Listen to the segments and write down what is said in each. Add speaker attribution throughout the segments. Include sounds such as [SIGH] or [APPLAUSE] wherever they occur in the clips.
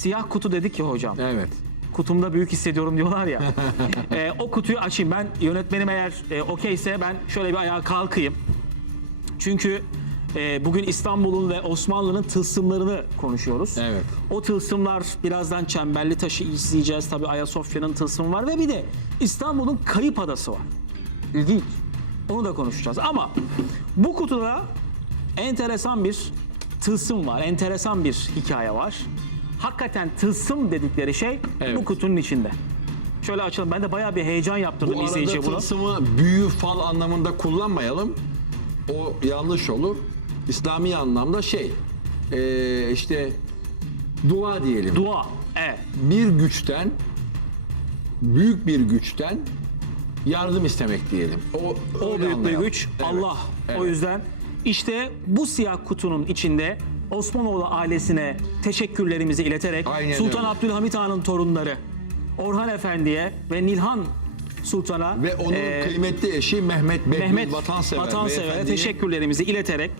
Speaker 1: siyah kutu dedik ya hocam.
Speaker 2: Evet.
Speaker 1: Kutumda büyük hissediyorum diyorlar ya. [LAUGHS] Ee, o kutuyu açayım. Ben yönetmenim eğer e, okeyse ben şöyle bir ayağa kalkayım. Çünkü e, bugün İstanbul'un ve Osmanlı'nın tılsımlarını konuşuyoruz.
Speaker 2: Evet.
Speaker 1: O tılsımlar birazdan Çemberli Taş'ı izleyeceğiz. Tabii Ayasofya'nın tılsımı var ve bir de İstanbul'un Kayıp Adası var. İlginç. Onu da konuşacağız. Ama bu kutuda enteresan bir tılsım var. Enteresan bir hikaye var. Hakikaten tılsım dedikleri şey
Speaker 2: Evet.
Speaker 1: bu kutunun içinde. Şöyle açalım. Ben de bayağı bir heyecan yaptırdım
Speaker 2: Bu
Speaker 1: izleyiciye
Speaker 2: arada
Speaker 1: bunu.
Speaker 2: tılsımı büyü fal anlamında kullanmayalım. O yanlış olur. İslami anlamda şey eee, işte dua diyelim.
Speaker 1: Dua. Evet.
Speaker 2: bir güçten büyük bir güçten yardım istemek diyelim. O,
Speaker 1: O büyük bir güç
Speaker 2: Evet,
Speaker 1: Allah. O
Speaker 2: evet.
Speaker 1: yüzden işte bu siyah kutunun içinde Osmanoğlu ailesine teşekkürlerimizi ileterek
Speaker 2: Aynen
Speaker 1: Sultan
Speaker 2: öyle.
Speaker 1: Abdülhamit Han'ın torunları Orhan Efendi'ye ve Nilhan Sultan'a
Speaker 2: ve onun
Speaker 1: e,
Speaker 2: kıymetli eşi Mehmet Bey
Speaker 1: Mehmet
Speaker 2: vatansever,
Speaker 1: Vatansever'e teşekkürlerimizi ileterek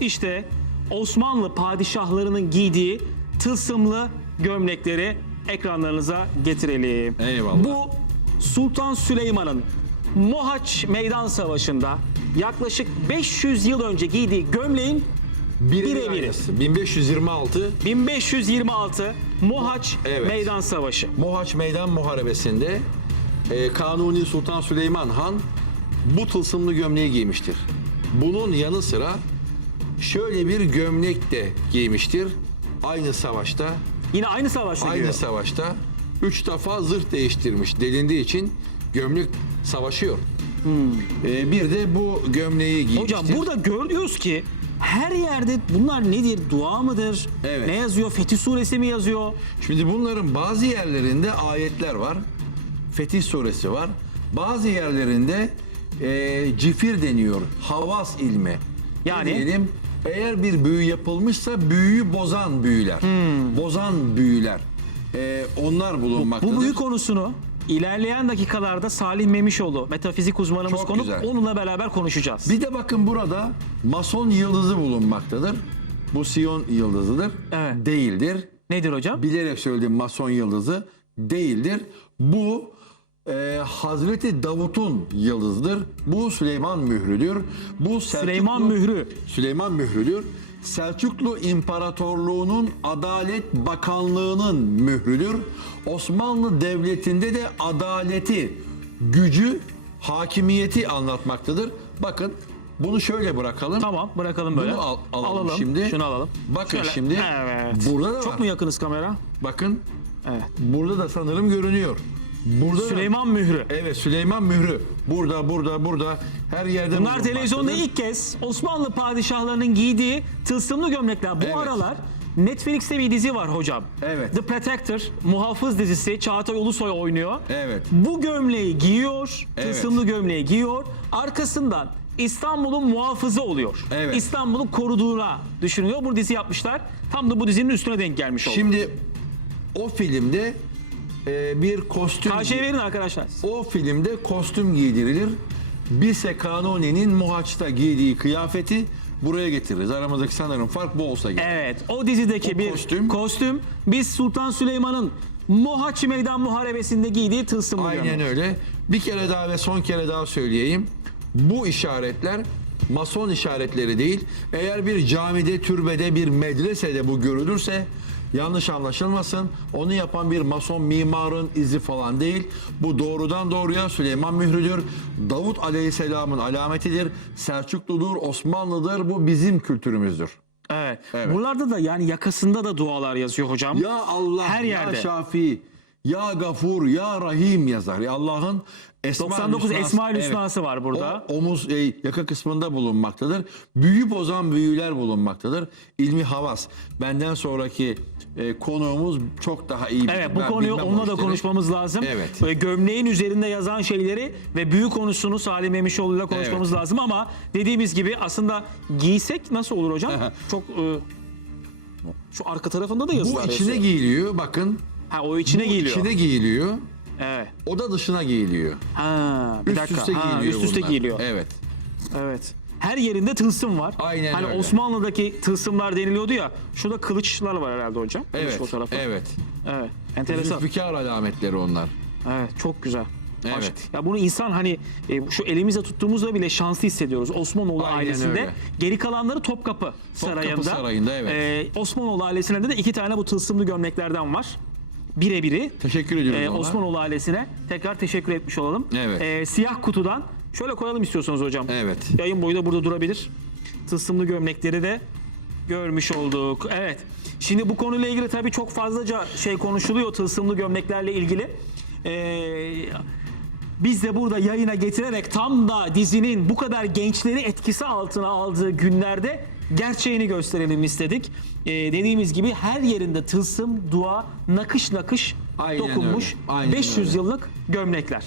Speaker 1: işte Osmanlı padişahlarının giydiği tılsımlı gömlekleri ekranlarınıza getirelim.
Speaker 2: Eyvallah.
Speaker 1: Bu Sultan Süleyman'ın Mohaç Meydan Savaşı'nda yaklaşık 500 yıl önce giydiği gömleğin birebiri.
Speaker 2: aynısı. 1526
Speaker 1: 1526 Mohaç
Speaker 2: Evet.
Speaker 1: Meydan Savaşı.
Speaker 2: Mohaç Meydan Muharebesi'nde e, Kanuni Sultan Süleyman Han bu tılsımlı gömleği giymiştir. Bunun yanı sıra şöyle bir gömlek de giymiştir. Aynı savaşta
Speaker 1: Yine aynı savaşta
Speaker 2: Aynı
Speaker 1: giriyor.
Speaker 2: savaşta üç defa zırh değiştirmiş delindiği için gömlek savaşıyor. Ee, bir de bu gömleği giymiştir.
Speaker 1: Hmm. Hocam burada görüyoruz ki her yerde bunlar nedir? Dua mıdır?
Speaker 2: Evet.
Speaker 1: Ne yazıyor? Fetih suresi mi yazıyor?
Speaker 2: Şimdi bunların bazı yerlerinde ayetler var. Fetih suresi var. Bazı yerlerinde e, cifir deniyor. Havas ilmi.
Speaker 1: Yani?
Speaker 2: Ne diyelim? Eğer bir büyü yapılmışsa büyüyü bozan büyüler. Bozan büyüler. E, onlar bulunmaktadır.
Speaker 1: Bu büyü konusunu ilerleyen dakikalarda Salih Memişoğlu, metafizik uzmanımız
Speaker 2: Çok
Speaker 1: konuk.
Speaker 2: güzel.
Speaker 1: Onunla beraber konuşacağız.
Speaker 2: Bir de bakın burada mason yıldızı bulunmaktadır. Bu Siyon yıldızıdır.
Speaker 1: Evet.
Speaker 2: Değildir.
Speaker 1: Nedir hocam?
Speaker 2: Bilerek söyledim mason yıldızı değildir. Bu e, Hazreti Davut'un yıldızıdır. Bu Süleyman mührüdür. Bu Selçuklu-
Speaker 1: Süleyman mührü.
Speaker 2: Süleyman mührüdür. Selçuklu İmparatorluğu'nun Adalet Bakanlığı'nın mührüdür. Osmanlı Devleti'nde de adaleti, gücü, hakimiyeti anlatmaktadır. Bakın bunu şöyle bırakalım.
Speaker 1: Tamam bırakalım böyle.
Speaker 2: Bunu al- alalım şimdi.
Speaker 1: Şunu alalım.
Speaker 2: Bakın şimdi.
Speaker 1: Evet.
Speaker 2: Burada da
Speaker 1: Çok
Speaker 2: var.
Speaker 1: mu yakınız kamera?
Speaker 2: Bakın
Speaker 1: Evet.
Speaker 2: burada da sanırım görünüyor. Burada da-
Speaker 1: Süleyman mührü.
Speaker 2: Evet Süleyman mührü. Burada burada burada her yerde
Speaker 1: Bunlar
Speaker 2: bulunmaktadır.
Speaker 1: televizyonda ilk kez Osmanlı padişahlarının giydiği tılsımlı gömlekler. Bu
Speaker 2: Evet.
Speaker 1: aralar Netflix'te bir dizi var hocam.
Speaker 2: Evet.
Speaker 1: The Protector, Muhafız dizisi. Çağatay Ulusoy oynuyor.
Speaker 2: Evet.
Speaker 1: Bu gömleği giyiyor,
Speaker 2: Evet.
Speaker 1: tılsımlı gömleği giyiyor. Arkasından İstanbul'un muhafızı oluyor.
Speaker 2: Evet.
Speaker 1: İstanbul'un koruduğuna düşünüyor. Bu dizi yapmışlar. Tam da bu dizinin üstüne denk gelmiş oldu.
Speaker 2: Şimdi o filmde e, bir kostüm
Speaker 1: Karşıya verin arkadaşlar.
Speaker 2: o filmde kostüm giydirilir. Bise Kanuni'nin Muhaç'ta giydiği kıyafeti buraya getiririz. Aramızdaki sanırım fark bu olsa gerek.
Speaker 1: Evet, o dizideki
Speaker 2: O
Speaker 1: bir
Speaker 2: kostüm-
Speaker 1: kostüm. biz Sultan Süleyman'ın Mohaç Meydan Muharebesi'nde giydiği tılsımlı
Speaker 2: Aynen öyle. Bir kere daha ve son kere daha söyleyeyim. Bu işaretler mason işaretleri değil. Eğer bir camide, türbede, bir medresede bu görülürse yanlış anlaşılmasın. Onu yapan bir mason mimarın izi falan değil. Bu doğrudan doğruya Süleyman mührüdür. Davut Aleyhisselam'ın alametidir. Selçukludur, Osmanlıdır. Bu bizim kültürümüzdür.
Speaker 1: Evet.
Speaker 2: Evet.
Speaker 1: Buralarda da yani yakasında da dualar yazıyor hocam.
Speaker 2: Ya Allah,
Speaker 1: Her
Speaker 2: ya
Speaker 1: yerde.
Speaker 2: Şafi, ya Gafur, ya Rahim yazar. Ya Allah'ın Esma
Speaker 1: 99 Esma-ül Hüsnası var burada.
Speaker 2: O, omuz e, yaka kısmında bulunmaktadır. Büyü bozan büyüler bulunmaktadır. İlmi havas. Benden sonraki e, konuğumuz çok daha iyi.
Speaker 1: Evet bu
Speaker 2: Ben
Speaker 1: konuyu
Speaker 2: bilmem
Speaker 1: onunla da
Speaker 2: işleri.
Speaker 1: konuşmamız lazım.
Speaker 2: Evet.
Speaker 1: Ve gömleğin üzerinde yazan şeyleri ve büyü konusunu Salim Memişoğlu'yla konuşmamız
Speaker 2: Evet.
Speaker 1: lazım ama dediğimiz gibi aslında giysek nasıl olur hocam? Çok e, şu arka tarafında da yazılar
Speaker 2: Bu içine
Speaker 1: yazıyor.
Speaker 2: giyiliyor. Bakın.
Speaker 1: Ha o içine
Speaker 2: bu
Speaker 1: giyiliyor.
Speaker 2: içine giyiliyor.
Speaker 1: Evet.
Speaker 2: O da dışına giyiliyor.
Speaker 1: Ha bir
Speaker 2: Üst
Speaker 1: dakika.
Speaker 2: üste
Speaker 1: Ha,
Speaker 2: giyiliyor
Speaker 1: üst üste
Speaker 2: bunlar.
Speaker 1: giyiliyor.
Speaker 2: Evet.
Speaker 1: Evet. Her yerinde tılsım var.
Speaker 2: Aynen
Speaker 1: hani
Speaker 2: öyle.
Speaker 1: Osmanlı'daki tılsımlar deniliyordu ya. Şurada kılıçlar var herhalde hocam. Kılıç
Speaker 2: Evet,
Speaker 1: fotoğrafı.
Speaker 2: evet.
Speaker 1: Evet. Enteresan.
Speaker 2: Zülfikar alametleri onlar.
Speaker 1: Evet çok güzel.
Speaker 2: Evet.
Speaker 1: Baş- Ya bunu insan hani e, şu elimizde tuttuğumuzda bile şanslı hissediyoruz. Osmanoğlu
Speaker 2: Aynen
Speaker 1: ailesinde.
Speaker 2: öyle.
Speaker 1: Geri kalanları Topkapı, Sarayı'nda.
Speaker 2: Sarayı'nda, evet.
Speaker 1: E, Osmanoğlu ailesinde de iki tane bu tılsımlı gömleklerden var. Birebiri.
Speaker 2: Teşekkür ediyoruz
Speaker 1: E,
Speaker 2: ona.
Speaker 1: Osmanoğlu ailesine tekrar teşekkür etmiş olalım.
Speaker 2: Evet.
Speaker 1: E, siyah kutudan şöyle koyalım istiyorsanız hocam.
Speaker 2: Evet.
Speaker 1: Yayın boyu da burada durabilir. Tılsımlı gömlekleri de görmüş olduk. Evet. Şimdi bu konuyla ilgili tabii çok fazlaca şey konuşuluyor tılsımlı gömleklerle ilgili. Ee, biz de burada yayına getirerek tam da dizinin bu kadar gençleri etkisi altına aldığı günlerde gerçeğini gösterelim istedik. Ee, dediğimiz gibi her yerinde tılsım, dua, nakış nakış
Speaker 2: Aynen
Speaker 1: dokunmuş
Speaker 2: öyle. Aynen
Speaker 1: 500
Speaker 2: öyle.
Speaker 1: yıllık gömlekler.